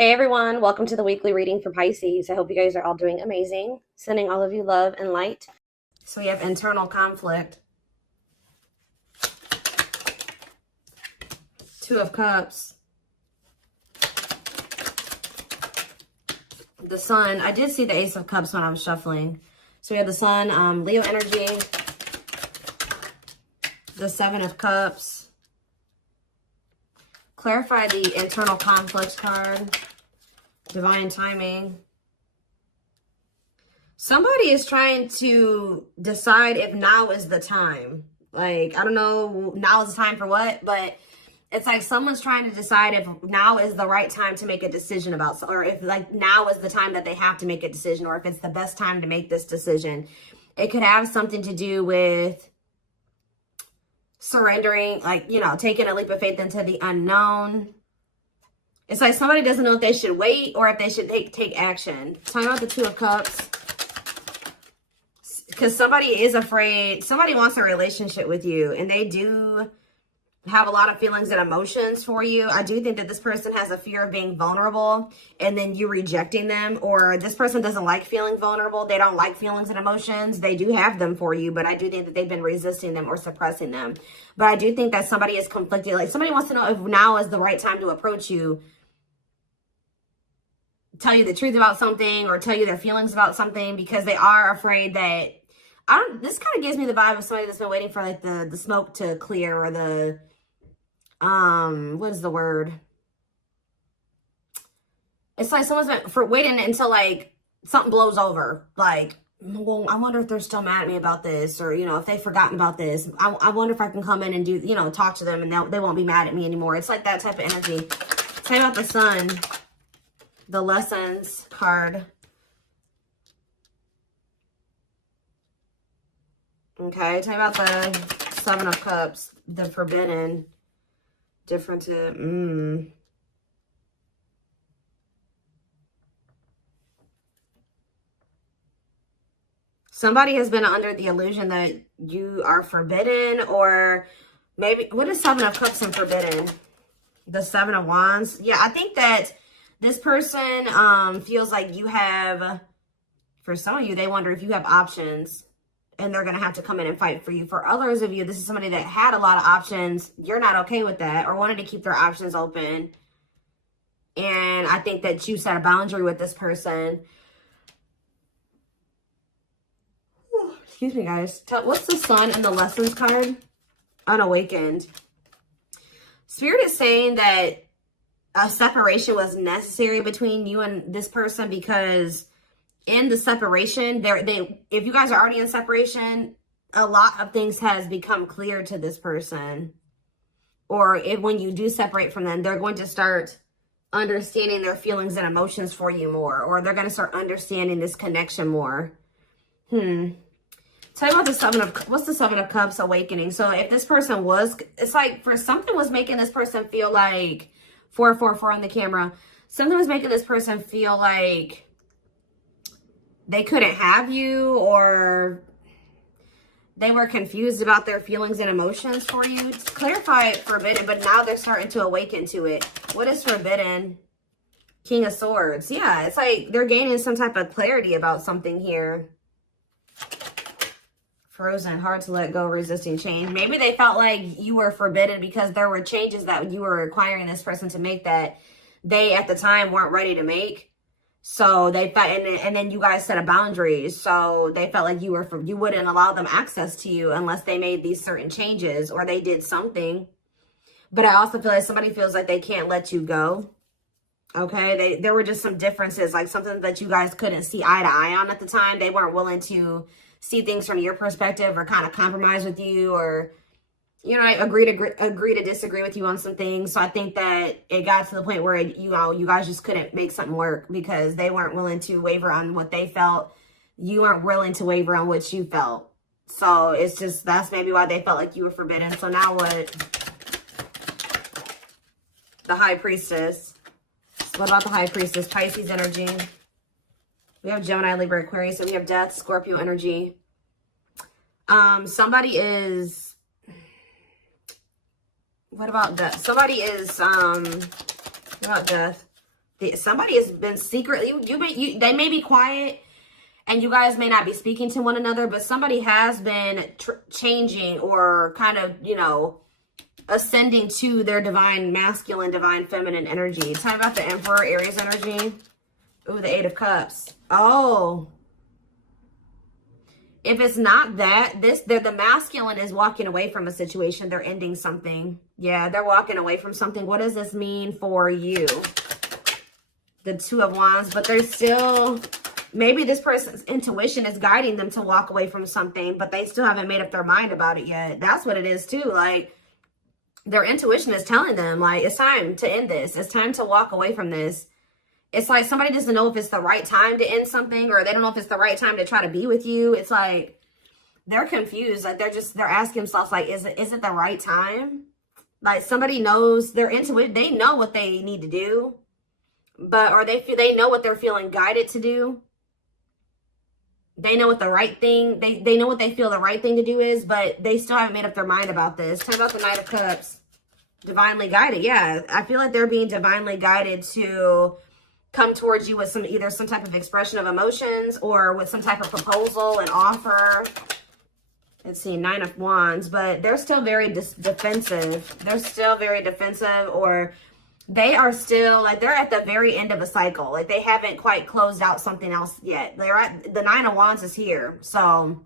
Hey everyone, welcome to the weekly reading for Pisces. I hope you guys are all doing amazing. Sending all of you love and light. So we have internal conflict. Two of Cups. The Sun. I did see the Ace of Cups when I was shuffling. So we have the Sun, Leo energy. The Seven of Cups. Clarify the internal conflict card. Divine timing. Somebody is trying to decide if now is the time. Like, I don't know, now is the time for what, but it's like someone's trying to decide if now is the right time to make a decision about, or if like now is the time that they have to make a decision, or if it's the best time to make this decision. It could have something to do with surrendering, like, you know, taking a leap of faith into the unknown. It's like somebody doesn't know if they should wait or if they should take action. Talking about the Two of Cups. Because somebody is afraid. Somebody wants a relationship with you. And they do have a lot of feelings and emotions for you. I do think that this person has a fear of being vulnerable and then you rejecting them. Or this person doesn't like feeling vulnerable. They don't like feelings and emotions. They do have them for you. But I do think that they've been resisting them or suppressing them. But I do think that somebody is conflicted. Like somebody wants to know if now is the right time to approach you. Tell you the truth about something or tell you their feelings about something because they are afraid that this kind of gives me the vibe of somebody that's been waiting for like the smoke to clear or the what is the word? It's like someone's been waiting until like something blows over. Like, well, I wonder if they're still mad at me about this, or you know, if they've forgotten about this. I wonder if I can come in and do, you know, talk to them and they won't be mad at me anymore. It's like that type of energy. Tell me about the Sun. The Lessons card. Okay, tell me about the Seven of Cups. The Forbidden. Different to... Somebody has been under the illusion that you are forbidden, or maybe... What is Seven of Cups and Forbidden? The Seven of Wands. Yeah, I think that this person feels like you have, for some of you, they wonder if you have options and they're going to have to come in and fight for you. For others of you, this is somebody that had a lot of options. You're not okay with that or wanted to keep their options open. And I think that you set a boundary with this person. Excuse me, guys. What's the Sun and the Lessons card? Unawakened. Spirit is saying that a separation was necessary between you and this person because in the separation, if you guys are already in separation, a lot of things has become clear to this person. Or when you do separate from them, they're going to start understanding their feelings and emotions for you more, or they're going to start understanding this connection more. Tell me about the Seven of, what's the Seven of Cups awakening? So if this person was, it's like for something was making this person feel like 444 on the camera. Something was making this person feel like they couldn't have you, or they were confused about their feelings and emotions for you. Clarify Forbidden, but now they're starting to awaken to it. What is Forbidden? King of Swords. Yeah, it's like they're gaining some type of clarity about something here. Frozen, hard to let go, resisting change. Maybe they felt like you were forbidden because there were changes that you were requiring this person to make that they at the time weren't ready to make. So they felt, and then you guys set a boundary. So they felt like you wouldn't allow them access to you unless they made these certain changes or they did something. But I also feel like somebody feels like they can't let you go. Okay, there were just some differences, like something that you guys couldn't see eye to eye on at the time. They weren't willing to see things from your perspective or kind of compromise with you, or, you know, agree to disagree with you on some things. So I think that it got to the point where, you know, you guys just couldn't make something work because they weren't willing to waver on what they felt. You weren't willing to waver on what you felt. So it's just, that's maybe why they felt like you were forbidden. So now what? The High Priestess. What about the High Priestess? Pisces energy. We have Gemini, Libra, Aquarius, and we have Death, Scorpio energy. Somebody is... What about Death? Somebody is... What about Death? Somebody has been secretly, they may be quiet and you guys may not be speaking to one another, but somebody has been changing or kind of, you know, ascending to their divine masculine, divine feminine energy. Talk about the Emperor, Aries energy. Ooh, the Eight of Cups. Oh. If it's not that, the masculine is walking away from a situation. They're ending something. Yeah, they're walking away from something. What does this mean for you? The Two of Wands, but they're still, maybe this person's intuition is guiding them to walk away from something, but they still haven't made up their mind about it yet. That's what it is too. Like, their intuition is telling them, like, it's time to end this. It's time to walk away from this. It's like somebody doesn't know if it's the right time to end something, or they don't know if it's the right time to try to be with you. It's like they're confused. Like they're asking themselves, like, is it the right time? Like somebody knows, they're into it. They know what they need to do, but they know what they're feeling guided to do. They know what the right thing, they know what they feel the right thing to do is, but they still haven't made up their mind about this. Talk about the Knight of Cups. Divinely guided. Yeah, I feel like they're being divinely guided to come towards you with either some type of expression of emotions or with some type of proposal and offer. Let's see, Nine of Wands, but they're still very defensive. They're still very defensive, or they are still like they're at the very end of a cycle. Like they haven't quite closed out something else yet. They're at the Nine of Wands is here. So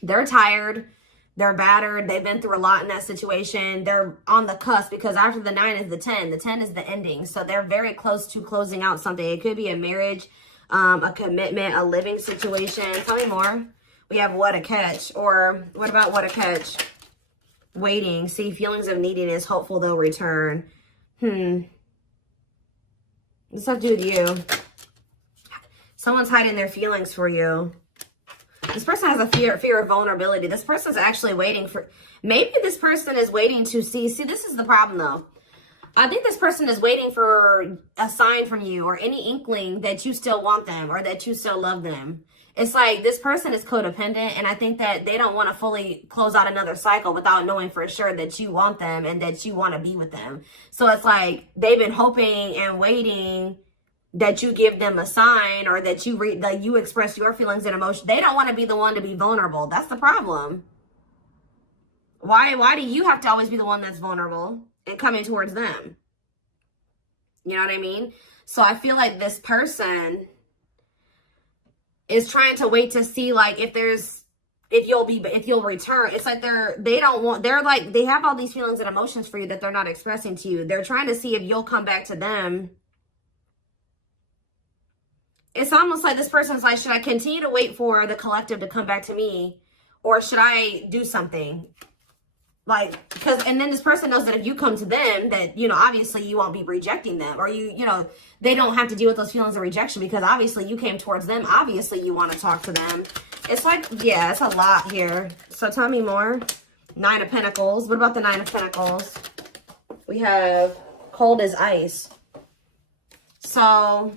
they're tired. They're battered. They've been through a lot in that situation. They're on the cusp because after the 9 is the 10. The 10 is the ending. So they're very close to closing out something. It could be a marriage, a commitment, a living situation. Tell me more. We have What a Catch. Or what about What a Catch? Waiting. See, feelings of neediness. Hopeful they'll return. What's that to do with you? Someone's hiding their feelings for you. This person has a fear of vulnerability. This person's actually waiting for, maybe this person is waiting to see this is the problem though. I think this person is waiting for a sign from you or any inkling that you still want them or that you still love them. It's like this person is codependent, and I think that they don't want to fully close out another cycle without knowing for sure that you want them and that you want to be with them. So it's like they've been hoping and waiting that you give them a sign or that you express your feelings and emotions. They don't want to be the one to be vulnerable. That's the problem. Why do you have to always be the one that's vulnerable and coming towards them? You know what I mean? So I feel like this person is trying to wait to see like if you'll return. It's like they have all these feelings and emotions for you that they're not expressing to you. They're trying to see if you'll come back to them. It's almost like this person's like, should I continue to wait for the collective to come back to me, or should I do something? Like, and then this person knows that if you come to them, that, you know, obviously you won't be rejecting them, or you know, they don't have to deal with those feelings of rejection because obviously you came towards them. Obviously you want to talk to them. It's like, yeah, it's a lot here. So tell me more. Nine of Pentacles. What about the Nine of Pentacles? We have Cold as Ice. So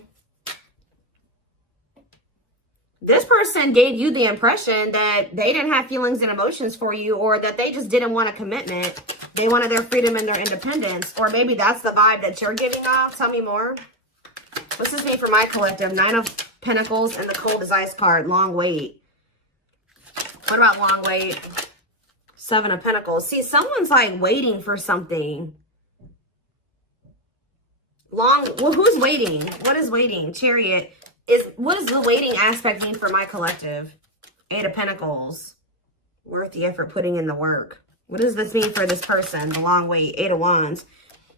this person gave you the impression that they didn't have feelings and emotions for you, or that they just didn't want a commitment. They wanted their freedom and their independence. Or maybe that's the vibe that you're giving off. Tell me more. What's this mean for my collective? Nine of Pentacles and the Cold as Ice card. Long wait. What about long wait? Seven of Pentacles. See, someone's like waiting for something. Well, who's waiting? What is waiting? Chariot. What does the waiting aspect mean for my collective? Eight of Pentacles. Worth the effort, putting in the work. What does this mean for this person? The long wait. Eight of Wands.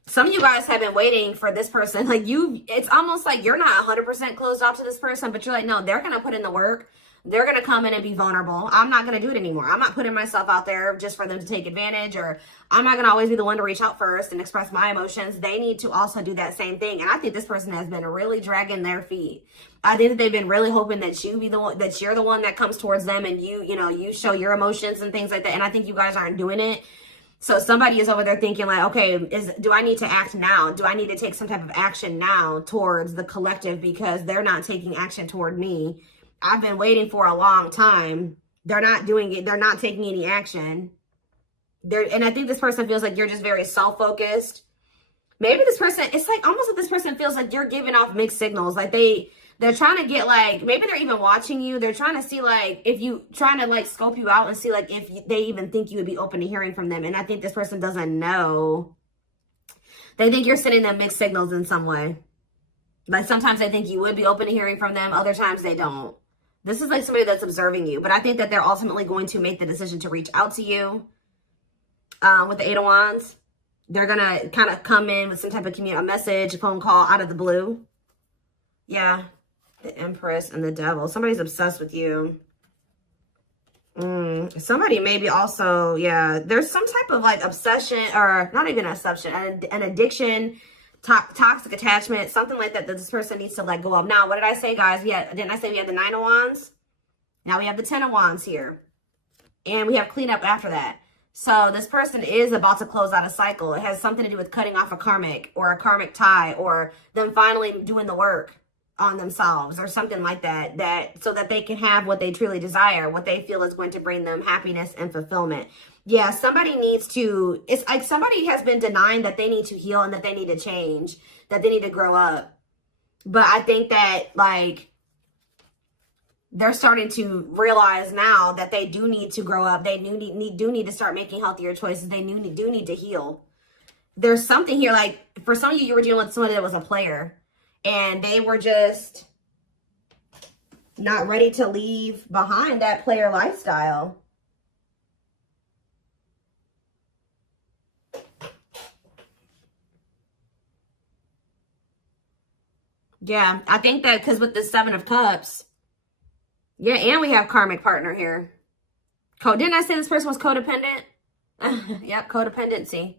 Some of you guys have been waiting for this person. Like it's almost like you're not 100% closed off to this person, but you're like, no, they're going to put in the work. They're going to come in and be vulnerable. I'm not going to do it anymore. I'm not putting myself out there just for them to take advantage, or I'm not going to always be the one to reach out first and express my emotions. They need to also do that same thing. And I think this person has been really dragging their feet. I think that they've been really hoping that you're the one that comes towards them and you show your emotions and things like that. And I think you guys aren't doing it. So somebody is over there thinking like, okay, do I need to act now? Do I need to take some type of action now towards the collective because they're not taking action toward me? I've been waiting for a long time. They're not doing it. They're not taking any action. And I think this person feels like you're just very self-focused. maybe this person, it's like almost like this person feels like you're giving off mixed signals. Like they're trying to get like, maybe they're even watching you. They're trying to see like, if you, trying to like scope you out and see like if they even think you would be open to hearing from them. And I think this person doesn't know. They think you're sending them mixed signals in some way. Like sometimes they think you would be open to hearing from them. Other times they don't. This is like somebody that's observing you. But I think that they're ultimately going to make the decision to reach out to you. With the Eight of Wands. They're going to kind of come in with some type of a message, a phone call out of the blue. Yeah. The Empress and the Devil. Somebody's obsessed with you. Somebody maybe also, yeah. There's some type of like obsession, or not even an obsession, an addiction, toxic attachment, something like that this person needs to let go of. Now, what did I say, guys? Didn't I say we had the Nine of Wands? Now we have the Ten of Wands here. And we have cleanup after that. So this person is about to close out a cycle. It has something to do with cutting off a karmic or a karmic tie, or them finally doing the work on themselves or something like that, so that they can have what they truly desire, what they feel is going to bring them happiness and fulfillment. Yeah, somebody needs to, it's like somebody has been denying that they need to heal and that they need to change, that they need to grow up. But I think that like they're starting to realize now that they do need to grow up. They do need to start making healthier choices. They do need to heal. There's something here, like for some of you, you were dealing with somebody that was a player and they were just not ready to leave behind that player lifestyle. Yeah, I think that because with the Seven of Cups, yeah, and we have karmic partner here. Didn't I say this person was codependent? Yep, codependency.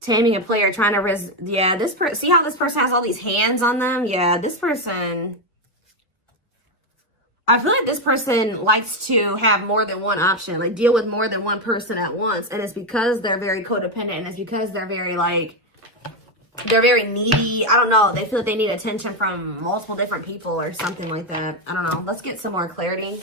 Taming a player, trying to yeah, this person, see how this person has all these hands on them? Yeah, this person, I feel like this person likes to have more than one option, like deal with more than one person at once. And it's because they're very codependent, and it's because they're very like, they're very needy. I don't know. They feel like they need attention from multiple different people or something like that. I don't know. Let's get some more clarity.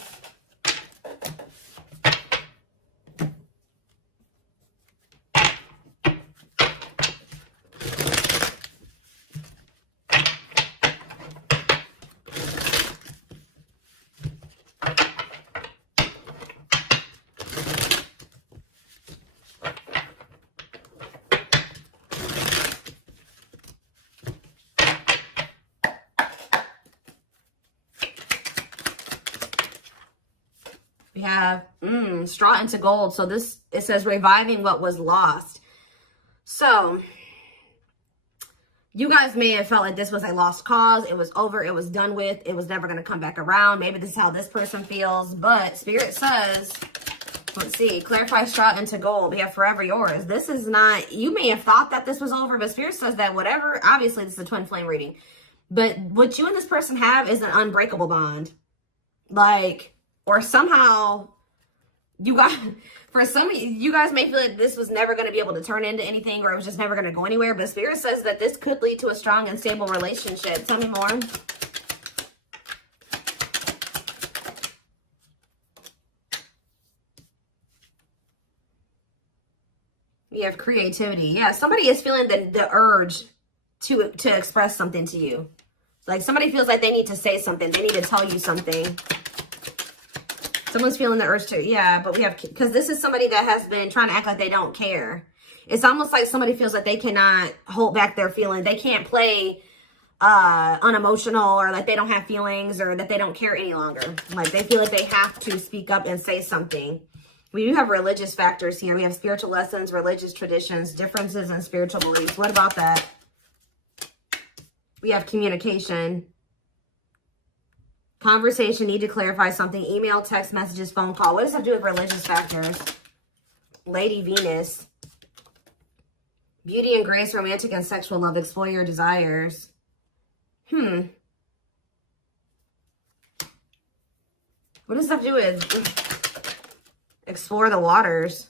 We have straw into gold. So this, it says reviving what was lost. So you guys may have felt like this was a lost cause. It was over. It was done with. It was never going to come back around. Maybe this is how this person feels. But Spirit says, let's see, clarify straw into gold. We have forever yours. This is not, you may have thought that this was over, but Spirit says that whatever, obviously this is a twin flame reading. But what you and this person have is an unbreakable bond. Like, or somehow you guys, for some, you guys may feel like this was never going to be able to turn into anything, or it was just never going to go anywhere. But Spirit says that this could lead to a strong and stable relationship. Tell me more. We have creativity. Yeah, somebody is feeling the urge to express something to you. Like somebody feels like they need to say something. They need to tell you something. Someone's feeling the urge to, yeah, but we have, because this is somebody that has been trying to act like they don't care. It's almost like somebody feels like they cannot hold back their feelings. They can't play unemotional, or like they don't have feelings, or that they don't care any longer. Like they feel like they have to speak up and say something. We do have religious factors here. We have spiritual lessons, religious traditions, differences in spiritual beliefs. What about that? We have communication. Conversation, need to clarify something. Email, text messages, phone call. What does that do with religious factors? Lady Venus. Beauty and grace, romantic and sexual love. Explore your desires. What does that do with explore the waters?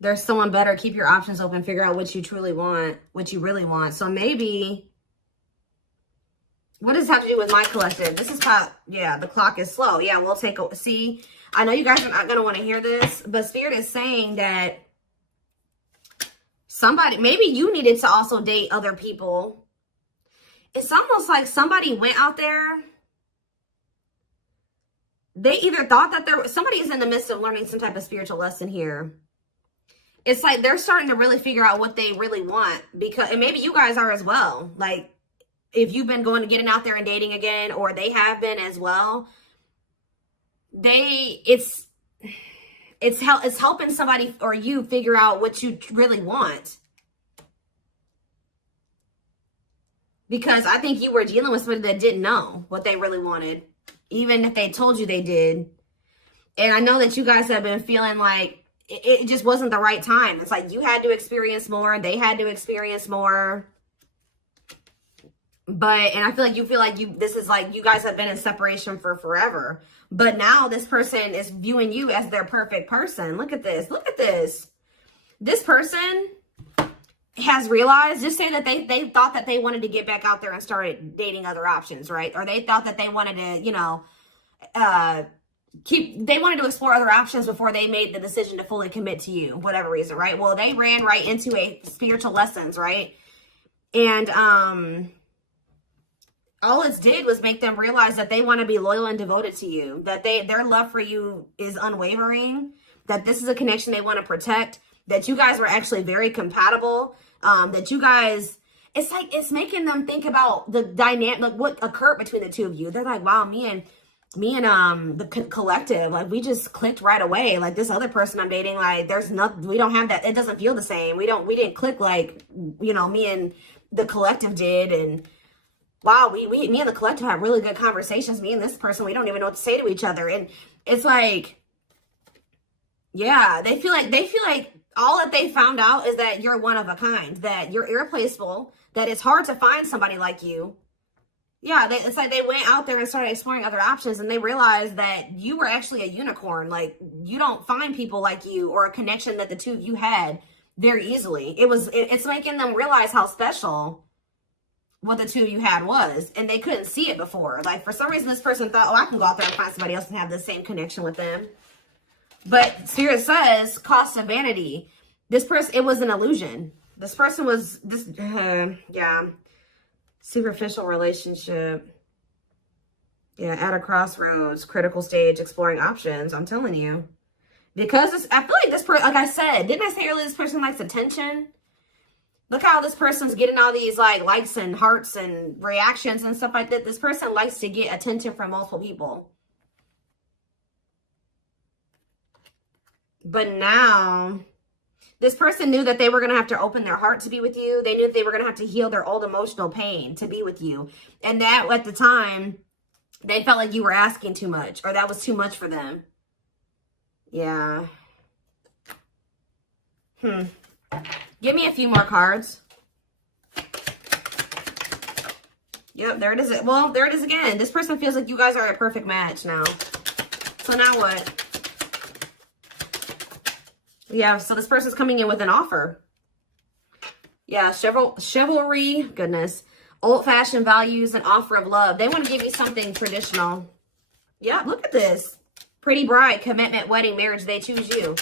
There's someone better. Keep your options open. Figure out what you truly want, what you really want. So maybe, what does this have to do with my collective? This is how, yeah, the clock is slow. Yeah, we'll take a, see, I know you guys are not going to want to hear this, but Spirit is saying that Somebody, maybe you needed to also date other people. It's almost like somebody went out there. They either thought that somebody is in the midst of learning some type of spiritual lesson here. It's like they're starting to really figure out what they really want, because, and maybe you guys are as well. Like, if you've been getting out there and dating again, or they have been as well, it's helping somebody or you figure out what you really want. Because I think you were dealing with somebody that didn't know what they really wanted, even if they told you they did. And I know that you guys have been feeling like it just wasn't the right time. It's like you had to experience more. They had to experience more. But, and I feel like this is like you guys have been in separation for forever. But now this person is viewing you as their perfect person. Look at this. Look at this. This person has realized, just say that they thought that they wanted to get back out there and started dating other options, right? Or they thought that they wanted to, you know, they wanted to explore other options before they made the decision to fully commit to you, whatever reason, right? Well, they ran right into a spiritual lessons, right? And all it did was make them realize that they want to be loyal and devoted to you, that their love for you is unwavering, that this is a connection they want to protect, that you guys were actually very compatible, that you guys, it's like, it's making them think about the dynamic, like what occurred between the two of you. They're like, wow, me and the collective, like, we just clicked right away. Like, this other person I'm dating, like, there's nothing, we don't have that, it doesn't feel the same. We didn't click like, you know, me and the collective did. And wow, me and the collective have really good conversations. Me and this person, we don't even know what to say to each other. And it's like, yeah, they feel like all that they found out is that you're one of a kind, that you're irreplaceable, that it's hard to find somebody like you. Yeah, it's like they went out there and started exploring other options, and they realized that you were actually a unicorn. Like, you don't find people like you, or a connection that the two of you had very easily. It's making them realize how special what the two of you had was, and they couldn't see it before. Like, for some reason, this person thought, oh, I can go out there and find somebody else and have the same connection with them. But Spirit says, cost of vanity. This person, it was an illusion. This person was, yeah, superficial relationship. Yeah, at a crossroads, critical stage, exploring options. I'm telling you. Because I feel like this person, like I said, didn't I say earlier, this person likes attention? Look how this person's getting all these like likes and hearts and reactions and stuff like that. This person likes to get attention from multiple people. But now, this person knew that they were going to have to open their heart to be with you. They knew that they were going to have to heal their old emotional pain to be with you. And that, at the time, they felt like you were asking too much, or that was too much for them. Yeah. Give me a few more cards. Yep, there it is. Well, there it is again. This person feels like you guys are a perfect match now. So now what? Yeah, so this person's coming in with an offer. Yeah, chivalry, goodness. Old-fashioned values and offer of love. They want to give you something traditional. Yeah, look at this. Pretty bride, commitment, wedding, marriage, they choose you.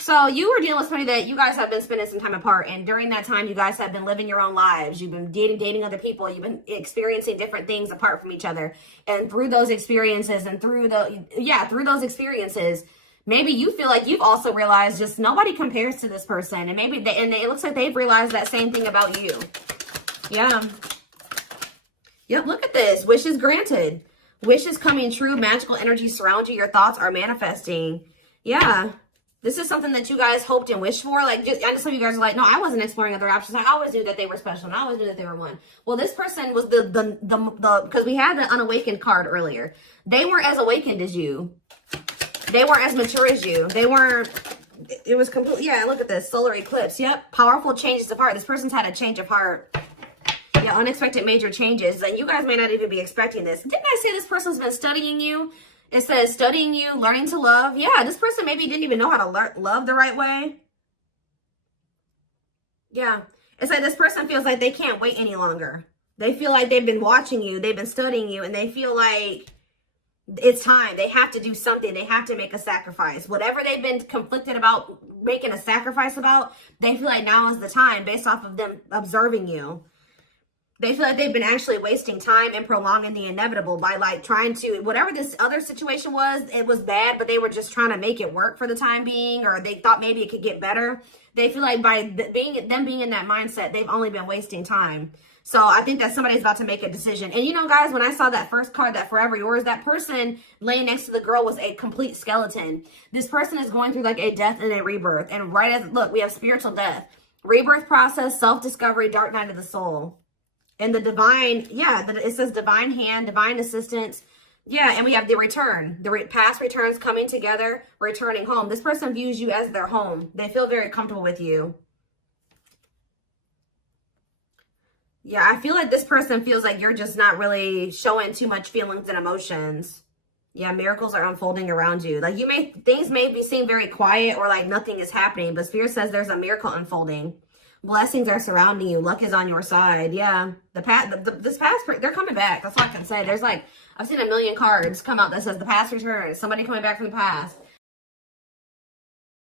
So you were dealing with somebody that you guys have been spending some time apart. And during that time, you guys have been living your own lives. You've been dating other people. You've been experiencing different things apart from each other. And through those experiences and through those experiences, maybe you feel like you've also realized just nobody compares to this person. And maybe it looks like they've realized that same thing about you. Yeah. Yep, look at this. Wishes granted. Wishes coming true. Magical energy surround you. Your thoughts are manifesting. Yeah. This is something that you guys hoped and wished for. Like, I know some of you guys are like, no, I wasn't exploring other options. I always knew that they were special, and I always knew that they were one. Well, this person was because we had the unawakened card earlier. They weren't as awakened as you. They weren't as mature as you. They weren't, it was completely, yeah, look at this, solar eclipse. Yep, powerful changes of heart. This person's had a change of heart. Yeah, unexpected major changes. And you guys may not even be expecting this. Didn't I say this person's been studying you? It says studying you, learning to love. Yeah, this person maybe didn't even know how to love the right way. Yeah, it's like this person feels like they can't wait any longer. They feel like they've been watching you, they've been studying you, and they feel like It's time. They have to do something. They have to make a sacrifice. Whatever they've been conflicted about making a sacrifice about, they feel like now is the time based off of them observing you. They feel like they've been actually wasting time and prolonging the inevitable by like trying to, whatever this other situation was, it was bad, but they were just trying to make it work for the time being, or they thought maybe it could get better. They feel like by being in that mindset, they've only been wasting time. So I think that somebody's about to make a decision. And you know, guys, when I saw that first card, that Forever Yours, that person laying next to the girl was a complete skeleton. This person is going through like a death and a rebirth. And right as, look, we have spiritual death, rebirth process, self-discovery, dark night of the soul. And the divine, yeah, it says divine hand, divine assistance. Yeah, and we have the return. The past returns coming together, returning home. This person views you as their home. They feel very comfortable with you. Yeah, I feel like this person feels like you're just not really showing too much feelings and emotions. Yeah, miracles are unfolding around you. Like things may seem very quiet or like nothing is happening, but Spirit says there's a miracle unfolding. Blessings are surrounding you. Luck is on your side. Yeah. They're coming back. That's all I can say. There's like, I've seen a million cards come out that says the past returns. Somebody coming back from the past.